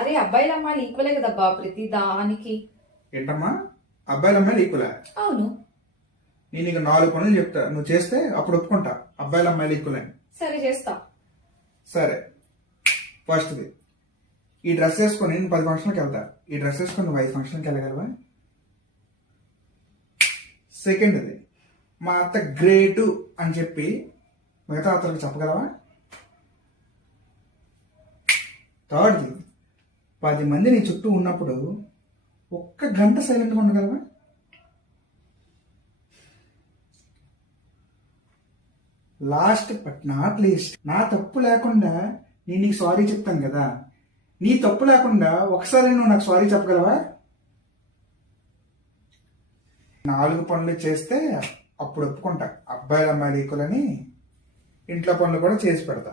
అరే అబ్బాయిలు అమ్మాయిలు ఈక్వలే కదబ్బా ప్రతి దానికి. ఏంటమ్మా, అబ్బాయిలు అమ్మాయిలు ఈక్వలా? అవును. నేను ఇక 4 పనులు చెప్తా, నువ్వు చేస్తే అప్పుడు ఒప్పుకుంటా అబ్బాయిలు అమ్మాయిలు ఈక్వల్ అని. సరే చేస్తా. సరే, ఫస్ట్ది, ఈ డ్రెస్ వేసుకొని నేను 10 ఫంక్షన్కి వెళ్తా. ఈ డ్రెస్ వేసుకొని నువ్వు 5 ఫంక్షన్కి వెళ్ళగలవా? సెకండ్ది, మా అత్త గ్రేటు అని చెప్పి మిగతా అత్తలకు చెప్పగలవా? థర్డ్ది, 10 మంది నీ చుట్టూ ఉన్నప్పుడు 1 గంట సైలెంట్గా ఉండగలవా? లాస్ట్ బట్ నాట్ లీస్ట్, నా తప్పు లేకుండా నేను నీకు సారీ చెప్తాను కదా, నీ తప్పు లేకుండా ఒకసారి నువ్వు నాకు సారీ చెప్పగలవా? 4 పనులు చేస్తే అప్పుడు ఒప్పుకుంటా అబ్బాయిలు అమ్మాయిలు ఈక్వల్ అని. ఇంట్లో పనులు కూడా చేసి పెడతా.